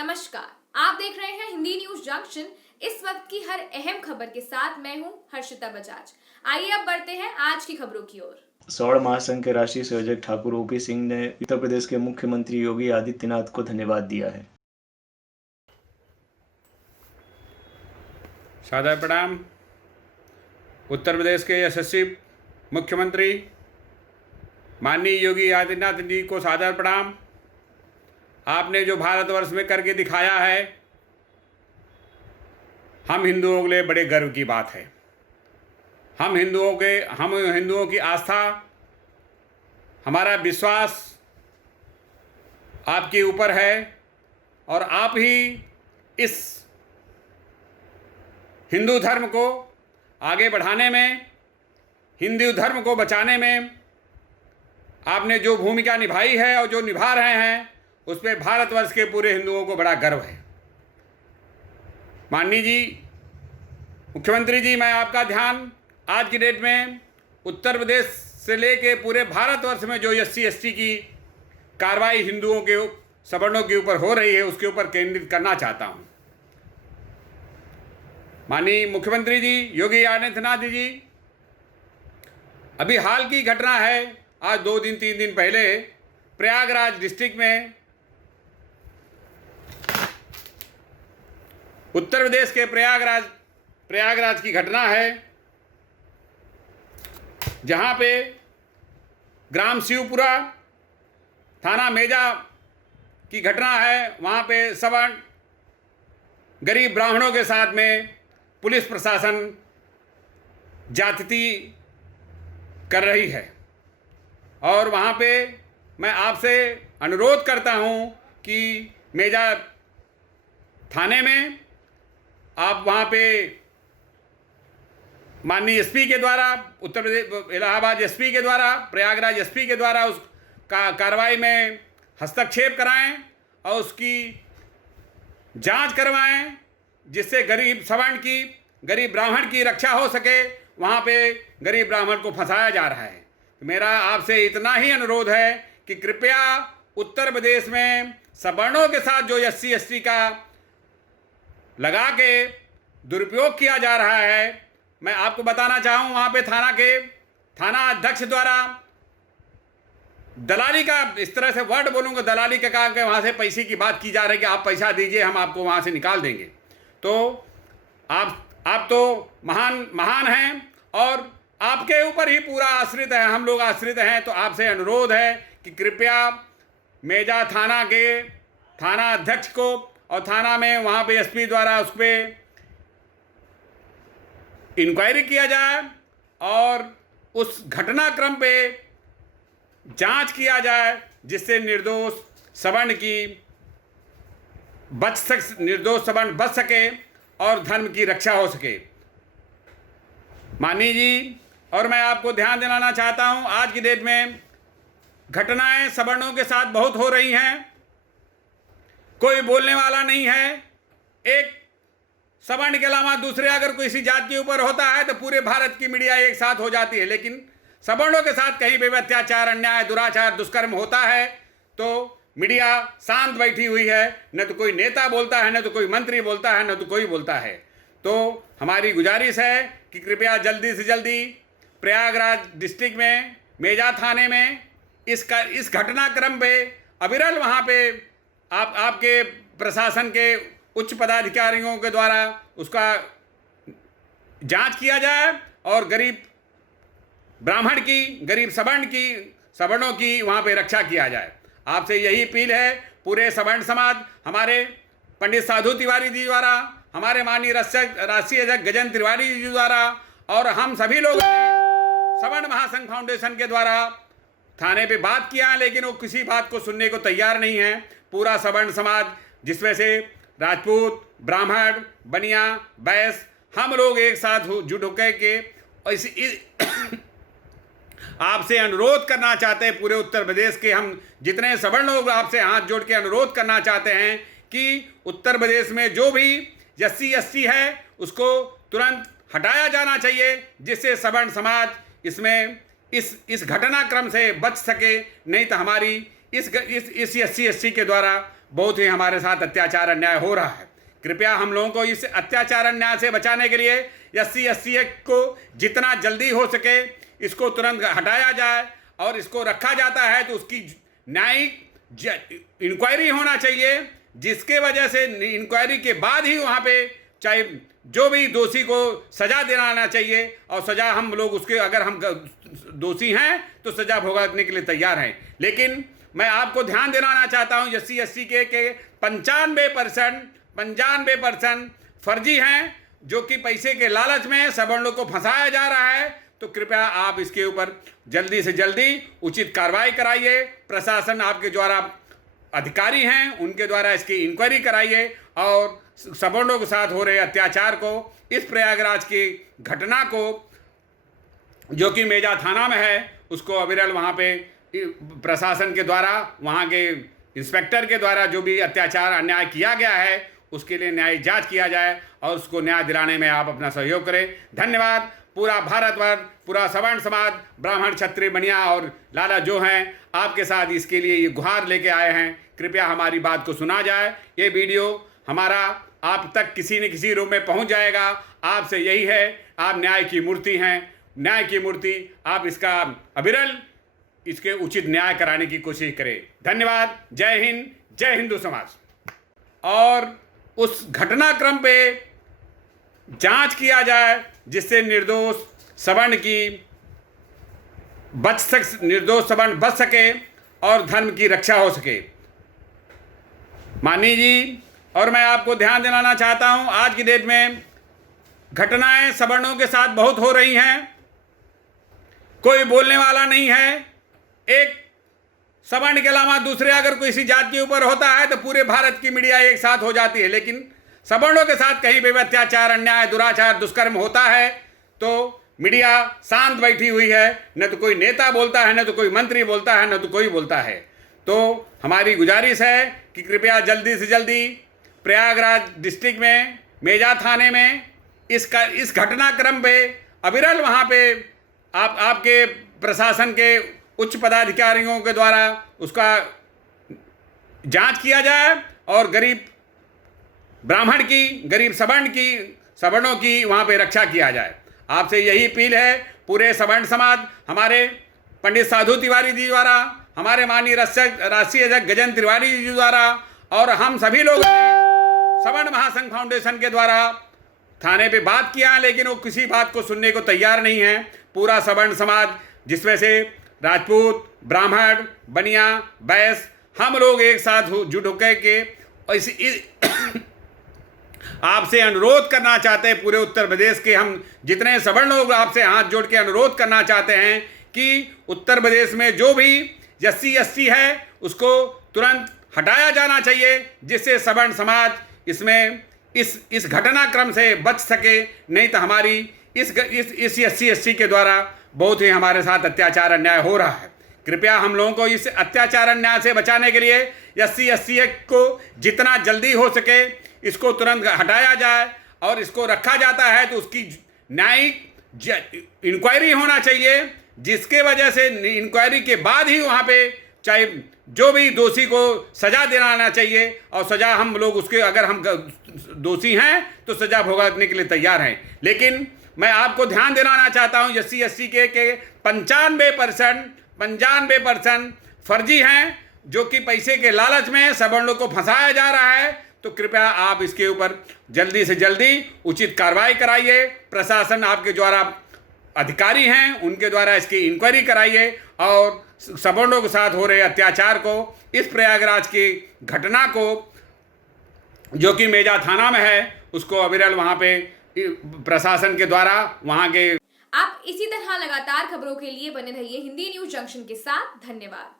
नमस्कार, आप देख रहे हैं हिंदी न्यूज जंक्शन। इस वक्त की हर अहम खबर के साथ मैं हूं हर्षिता बजाज। आइए अब बढ़ते हैं आज की खबरों की ओर। सौर महासंघ के राष्ट्रीय संयोजक ठाकुर ओपी सिंह ने उत्तर प्रदेश के मुख्यमंत्री योगी आदित्यनाथ को धन्यवाद दिया है। सादर प्रणाम। उत्तर प्रदेश के यशस्वी मुख्यमंत्री माननीय योगी आदित्यनाथ जी को सादर प्रणाम। आपने जो भारतवर्ष में करके दिखाया है, हम हिंदुओं के लिए बड़े गर्व की बात है। हम हिंदुओं की आस्था, हमारा विश्वास आपके ऊपर है और आप ही इस हिंदू धर्म को आगे बढ़ाने में, हिंदू धर्म को बचाने में आपने जो भूमिका निभाई है और जो निभा रहे हैं, उस पर भारतवर्ष के पूरे हिंदुओं को बड़ा गर्व है। माननीय जी मुख्यमंत्री जी, मैं आपका ध्यान आज की डेट में उत्तर प्रदेश से लेके पूरे भारतवर्ष में जो SC/ST की कार्रवाई हिंदुओं के सवर्णों के ऊपर हो रही है, उसके ऊपर केंद्रित करना चाहता हूँ। माननीय मुख्यमंत्री जी योगी आदित्यनाथ जी, अभी हाल की घटना है, आज 2-3 दिन पहले प्रयागराज डिस्ट्रिक्ट में, उत्तर प्रदेश के प्रयागराज की घटना है, जहाँ पे ग्राम शिवपुरा थाना मेजा की घटना है। वहाँ पे सवर्ण गरीब ब्राह्मणों के साथ में पुलिस प्रशासन ज्यादती कर रही है और वहाँ पे मैं आपसे अनुरोध करता हूँ कि मेजा थाने में आप वहाँ पे माननीय SP के द्वारा, उत्तर प्रदेश इलाहाबाद SP के द्वारा, प्रयागराज SP के द्वारा उस कार्रवाई में हस्तक्षेप कराएं और उसकी जांच करवाएं, जिससे गरीब सवर्ण की, गरीब ब्राह्मण की रक्षा हो सके। वहाँ पे गरीब ब्राह्मण को फंसाया जा रहा है। तो मेरा आपसे इतना ही अनुरोध है कि कृपया उत्तर प्रदेश में सवर्णों के साथ जो SC/ST का लगा के दुरुपयोग किया जा रहा है, मैं आपको बताना चाहूँ, वहाँ पे थाना अध्यक्ष द्वारा दलाली का, इस तरह से वर्ड बोलूँगा, दलाली का कहा कि वहाँ से पैसे की बात की जा रही है कि आप पैसा दीजिए, हम आपको वहाँ से निकाल देंगे। तो आप तो महान हैं और आपके ऊपर ही पूरा आश्रित है, हम लोग आश्रित हैं। तो आपसे अनुरोध है कि कृपया मेजा थाना के थाना अध्यक्ष को और थाना में वहाँ पे SP द्वारा उस पर इंक्वायरी किया जाए और उस घटनाक्रम पे जांच किया जाए, जिससे निर्दोष सवर्ण बच सके और धर्म की रक्षा हो सके। माननीय जी, और मैं आपको ध्यान दिलाना चाहता हूं, आज की डेट में घटनाएं सवर्णों के साथ बहुत हो रही हैं, कोई बोलने वाला नहीं है। एक सवर्ण के अलावा दूसरे अगर किसी जात के ऊपर होता है तो पूरे भारत की मीडिया एक साथ हो जाती है, लेकिन सवर्णों के साथ कहीं भी अत्याचार, अन्याय, दुराचार, दुष्कर्म होता है तो मीडिया शांत बैठी हुई है। न तो कोई नेता बोलता है, न तो कोई मंत्री बोलता है, न तो कोई बोलता है। तो हमारी गुजारिश है कि कृपया जल्दी से जल्दी प्रयागराज डिस्ट्रिक्ट में मेजा थाने में इस घटनाक्रम पे अविरल वहाँ पे आपके प्रशासन के उच्च पदाधिकारियों के द्वारा उसका जांच किया जाए और गरीब ब्राह्मण की, गरीब सवर्णों की वहाँ पे रक्षा किया जाए। आपसे यही अपील है। पूरे सवर्ण समाज, हमारे पंडित साधु तिवारी जी द्वारा, हमारे माननीय राष्ट्रीय अध्यक्ष गजेंद्र तिवारी जी द्वारा और हम सभी लोग सवर्ण महासंघ फाउंडेशन के द्वारा थाने पे बात किया, लेकिन वो किसी बात को सुनने को तैयार नहीं है। पूरा सवर्ण समाज, जिसमें से राजपूत, ब्राह्मण, बनिया, बैस, हम लोग एक साथ जुट होकर के आपसे अनुरोध करना चाहते हैं, पूरे उत्तर प्रदेश के हम जितने सवर्ण लोग आपसे हाथ जोड़ के अनुरोध करना चाहते हैं कि उत्तर प्रदेश में जो भी SC/ST है उसको तुरंत हटाया जाना चाहिए, जिससे सवर्ण समाज इसमें इस घटनाक्रम से बच सके। नहीं तो हमारी इस SC के द्वारा बहुत ही हमारे साथ अत्याचार अन्याय हो रहा है। कृपया हम लोगों को इस अत्याचार अन्याय से बचाने के लिए SC को जितना जल्दी हो सके इसको तुरंत हटाया जाए और इसको रखा जाता है तो उसकी न्यायिक इंक्वायरी होना चाहिए, जिसके वजह से इंक्वायरी के बाद ही वहाँ पे चाहे जो भी दोषी को सजा दिलाना चाहिए और सजा हम लोग उसके अगर हम दोषी हैं तो सजा भुगतने के लिए तैयार हैं। लेकिन मैं आपको ध्यान दिलाना चाहता हूँ SC के 95% फर्जी हैं, जो कि पैसे के लालच में सवर्णों को फंसाया जा रहा है। तो कृपया आप इसके ऊपर जल्दी से जल्दी उचित कार्रवाई कराइए। प्रशासन आपके द्वारा अधिकारी हैं, उनके द्वारा इसकी इंक्वायरी कराइए और सवर्णों के साथ हो रहे अत्याचार को, इस प्रयागराज की घटना को जो कि मेजा थाना में है, उसको अविरल वहाँ पे प्रशासन के द्वारा, वहाँ के इंस्पेक्टर के द्वारा जो भी अत्याचार अन्याय किया गया है उसके लिए न्यायिक जांच किया जाए और उसको न्याय दिलाने में आप अपना सहयोग करें। धन्यवाद। पूरा भारतवर्ष, पूरा सवर्ण समाज, ब्राह्मण, क्षत्रिय, बनिया और लाला जो हैं आपके साथ इसके लिए ये गुहार लेके आए हैं। कृपया हमारी बात को सुना जाए। ये वीडियो हमारा आप तक किसी न किसी रूप में पहुंच जाएगा। आपसे यही है, आप न्याय की मूर्ति हैं, न्याय की मूर्ति, आप इसका अविरल इसके उचित न्याय कराने की कोशिश करें। धन्यवाद। जय हिंद, जय हिंदू समाज। और उस घटनाक्रम पे जांच किया जाए जिससे निर्दोष सवर्ण बच सके और धर्म की रक्षा हो सके। माननीय जी, और मैं आपको ध्यान दिलाना चाहता हूं, आज की डेट में घटनाएं सवर्णों के साथ बहुत हो रही हैं। कोई बोलने वाला नहीं है। एक सवर्ण के अलावा दूसरे अगर किसी जाति के ऊपर होता है तो पूरे भारत की मीडिया एक साथ हो जाती है, लेकिन सवर्णों के साथ कहीं भी अत्याचार, अन्याय, दुराचार, दुष्कर्म होता है तो मीडिया शांत बैठी हुई है। न तो कोई नेता बोलता है, न तो कोई मंत्री बोलता है, न तो कोई बोलता है। तो हमारी गुजारिश है कि कृपया जल्दी से जल्दी प्रयागराज डिस्ट्रिक्ट में मेजा थाने में इस घटनाक्रम पे अविरल वहाँ पे आपके प्रशासन के उच्च पदाधिकारियों के द्वारा उसका जांच किया जाए और गरीब ब्राह्मण की, गरीब सवर्णों की वहाँ पे रक्षा किया जाए। आपसे यही अपील है। पूरे सवर्ण समाज, हमारे पंडित साधु तिवारी जी द्वारा, हमारे माननीय राष्ट्रीय अध्यक्ष गजेंद्र तिवारी जी द्वारा और हम सभी लोग सवर्ण महासंघ फाउंडेशन के द्वारा थाने पे बात किया है, लेकिन वो किसी बात को सुनने को तैयार नहीं है। पूरा सवर्ण समाज, जिसमें से राजपूत, ब्राह्मण, बनिया, बैस, हम लोग एक साथ जुट होकर के आपसे अनुरोध करना चाहते हैं। पूरे उत्तर प्रदेश के हम जितने सवर्ण लोग आपसे हाथ जोड़ के अनुरोध करना चाहते हैं कि उत्तर प्रदेश में जो भी SC है उसको तुरंत हटाया जाना चाहिए, जिससे सवर्ण समाज इसमें इस घटनाक्रम से बच सके। नहीं तो हमारी इस SC के द्वारा बहुत ही हमारे साथ अत्याचार अन्याय हो रहा है। कृपया हम लोगों को इस अत्याचार अन्याय से बचाने के लिए SC को जितना जल्दी हो सके इसको तुरंत हटाया जाए और इसको रखा जाता है तो उसकी न्यायिक इंक्वायरी होना चाहिए, जिसके वजह से इंक्वायरी के बाद ही वहाँ पे चाहे जो भी दोषी को सजा दिलाना चाहिए और सजा हम लोग उसके अगर हम दोषी हैं तो सजा भुगतने के लिए तैयार हैं। लेकिन मैं आपको ध्यान दिलाना चाहता हूँ SC के 95% फर्जी हैं, जो कि पैसे के लालच में सवर्णों को फंसाया जा रहा है। तो कृपया आप इसके ऊपर जल्दी से जल्दी उचित कार्रवाई कराइए। प्रशासन आपके द्वारा अधिकारी हैं, उनके द्वारा इसकी इंक्वायरी कराइए और सवर्णों के साथ हो रहे अत्याचार को, इस प्रयागराज की घटना को जो कि मेजा थाना में है, उसको अविरल वहाँ पे प्रशासन के द्वारा वहाँ के। आप इसी तरह लगातार खबरों के लिए बने रहिए हिंदी न्यूज जंक्शन के साथ। धन्यवाद।